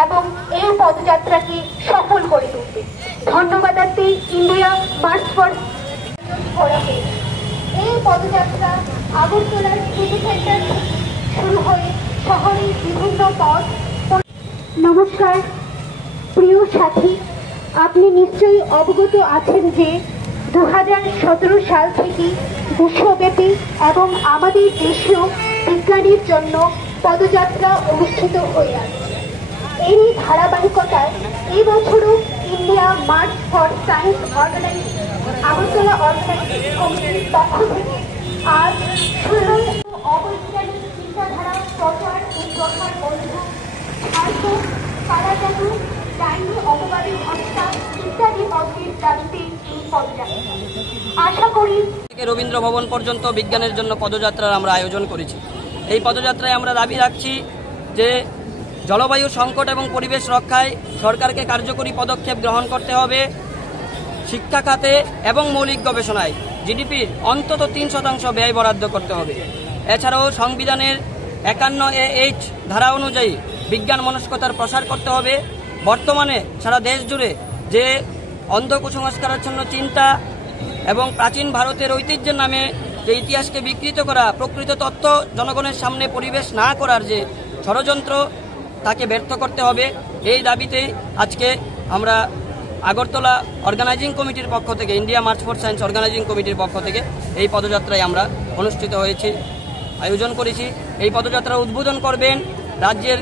এবং এই পদযাত্রাকে সফল করে তুলবে। ধন্যবাদার্থে ইন্ডিয়া মার্চ ফর এই পদযাত্রা আগরতলার সিটি সেন্টার শুরু হয়ে শহরের বিভিন্ন পথ। নমস্কার প্রিয় সাথী, আপনি নিশ্চয়ই অবগত আছেন যে 2017 সাল থেকে বিশ্বব্যাপী এবং আমাদের দেশীয় বিজ্ঞানীর জন্য পদযাত্রা অনুষ্ঠিত হয়ে আসছে। এরই ধারাবাহিকতায় এই বছরও India March for science Agartala organising কমিটির পক্ষ থেকে আজ 16 অবৈজ্ঞানিক চিন্তাধারা প্রচার ও প্রসার বন্ধ, স্বার্থ, কারাজাদু, ডাইনি অপবাদী হত্যা ইত্যাদি পদের দাবিতে এই পদযাত্রা। আশা করি রবীন্দ্র ভবন পর্যন্ত বিজ্ঞানের জন্য পদযাত্রার আমরা আয়োজন করেছি। এই পদযাত্রায় আমরা দাবি রাখছি যে জলবায়ু সংকট এবং পরিবেশ রক্ষায় সরকারকে কার্যকরী পদক্ষেপ গ্রহণ করতে হবে। শিক্ষা খাতে এবং মৌলিক গবেষণায় জিডিপির অন্তত 3% ব্যয় বরাদ্দ করতে হবে। এছাড়াও সংবিধানের 51A(h) ধারা অনুযায়ী বিজ্ঞান মনস্কতার প্রসার করতে হবে। বর্তমানে সারা দেশ জুড়ে যে অন্ধ কুসংস্কারাচ্ছন্ন চিন্তা এবং প্রাচীন ভারতের ঐতিহ্যের নামে যে ইতিহাসকে বিকৃত করা, প্রকৃত তথ্য জনগণের সামনে পরিবেশ না করার যে ষড়যন্ত্র, তাকে ব্যর্থ করতে হবে। এই দাবিতে আজকে আমরা আগরতলা অর্গানাইজিং কমিটির পক্ষ থেকে, India March for science organising কমিটির পক্ষ থেকে এই পদযাত্রায় আমরা অনুষ্ঠিত হয়েছি, আয়োজন করেছি। এই পদযাত্রা উদ্বোধন করবেন রাজ্যের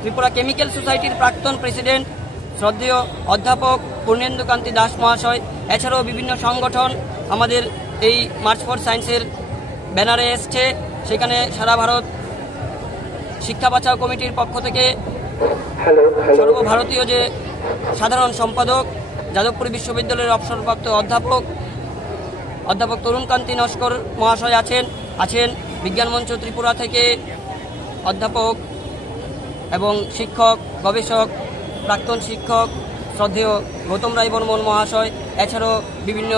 ত্রিপুরা কেমিক্যাল সোসাইটির প্রাক্তন প্রেসিডেন্ট শ্রদ্ধেয় অধ্যাপক পূর্ণেন্দুকান্তি দাস মহাশয়। এছাড়াও বিভিন্ন সংগঠন আমাদের এই মার্চ ফর সায়েন্সের ব্যানারে এসছে। সেখানে সারা ভারত শিক্ষা বাঁচাও কমিটির পক্ষ থেকে সর্বভারতীয় যে সাধারণ সম্পাদক যাদবপুর বিশ্ববিদ্যালয়ের অবসরপ্রাপ্ত অধ্যাপক তরুণকান্তি নস্কর মহাশয় আছেন বিজ্ঞান মঞ্চ ত্রিপুরা থেকে অধ্যাপক এবং শিক্ষক, গবেষক, প্রাক্তন শিক্ষক শ্রদ্ধেয় গৌতম রায় বর্মন মহাশয়। এছাড়াও বিভিন্ন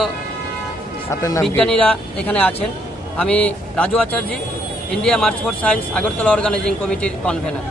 বিজ্ঞানীরা এখানে আছেন। আমি Raju Acharya, India March for science Agartala organising কমিটির কনভেনার।